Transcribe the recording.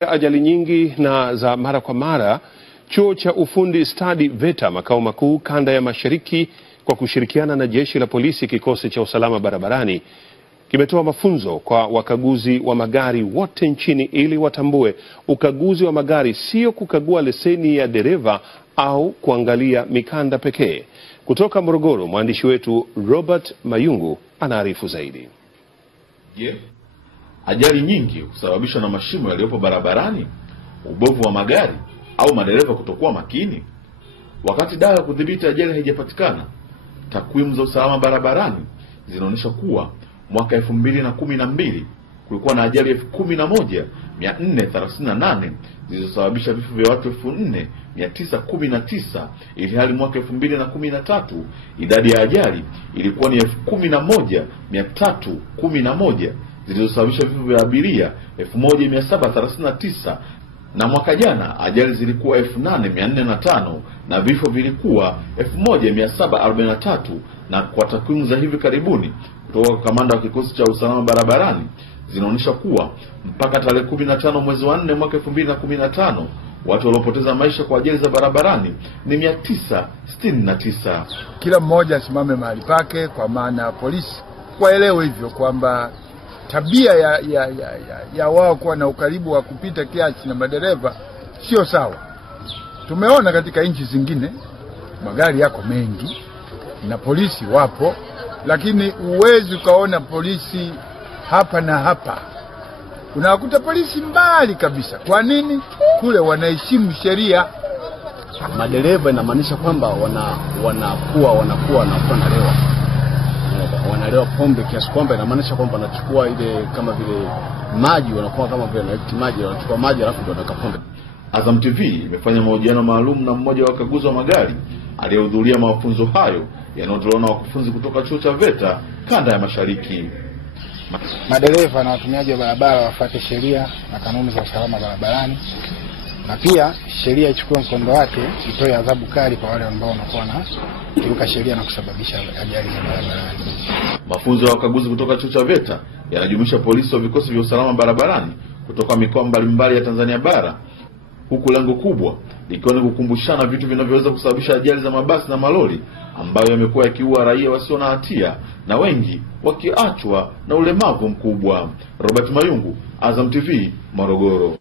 Ajali nyingi na za mara kwa mara, Chuo cha Ufundi Stadi VETA makao makuu kanda ya Mashariki kwa kushirikiana na Jeshi la Polisi kikosi cha usalama barabarani kimetoa mafunzo kwa wakaguzi wa magari wote nchini ili watambue ukaguzi wa magari sio kukagua leseni ya dereva au kuangalia mikanda pekee. Kutoka Morogoro, mwandishi wetu Robert Mayungu anaarifu zaidi. Ajali nyingi husababishwa na mashimo yaliyopo barabarani, ubovu wa magari au madereva kutokuwa makini. Wakati dawa ya kudhibiti ajali haijapatikana, takwimu za usalama barabarani zinaonyesha kuwa mwaka 2012 kulikuwa na ajali 11,438 zilizosababisha vifo vya watu 4,919, ili hali mwaka 2013 idadi ya ajali ilikuwa ni 11,311 zilizosababisha vifo vya abiria 1,739, na mwaka jana ajali zilikuwa 8,405 na vifo vilikuwa 1,743. Na kwa takwimu za hivi karibuni kutoka kwa kamanda wa kikosi cha usalama barabarani zinaonyesha kuwa mpaka tarehe 15 mwezi wa 4 mwaka 2015 watu waliopoteza maisha kwa ajali za barabarani ni 969. Kila mmoja asimame mahali pake, kwa maana polisi waelewe hivyo kwamba tabia ya wao kuwa na ukaribu wa kupita kiasi na madereva sio sawa. Tumeona katika nchi zingine magari yako mengi na polisi wapo, lakini uwezi ukaona polisi hapa na hapa. Unakuta polisi mbali kabisa. Kwa nini? Kule wanaheshimu sheria. Madereva inamaanisha kwamba wanakuwa wanalewa pombe kiasi kwamba inamaanisha kwamba wanachukua ile kama vile maji, wanakuwa kama vile maji, wanachukua maji alafu ndio wanaweka pombe. Azam TV imefanya mahojiano maalum na mmoja wa wakaguzi wa magari aliyehudhuria mafunzo hayo yanayotolewa na wakufunzi kutoka chuo cha VETA kanda ya Mashariki. Madereva na watumiaji wa barabara wafuate sheria na kanuni za usalama barabarani, na pia sheria ichukue mkondo wake, itoe adhabu kali kwa wale ambao wanakuwa na kiuka sheria na kusababisha ajali za barabarani. Mafunzo ya wakaguzi kutoka chuo cha VETA yanajumuisha polisi wa vikosi vya usalama barabarani kutoka mikoa mbalimbali ya Tanzania bara, huku lengo kubwa likiwa ni kukumbushana vitu vinavyoweza kusababisha ajali za mabasi na malori ambayo yamekuwa yakiua raia wasio na hatia na wengi wakiachwa na ulemavu mkubwa. Robert Mayungu, Azam TV, Morogoro.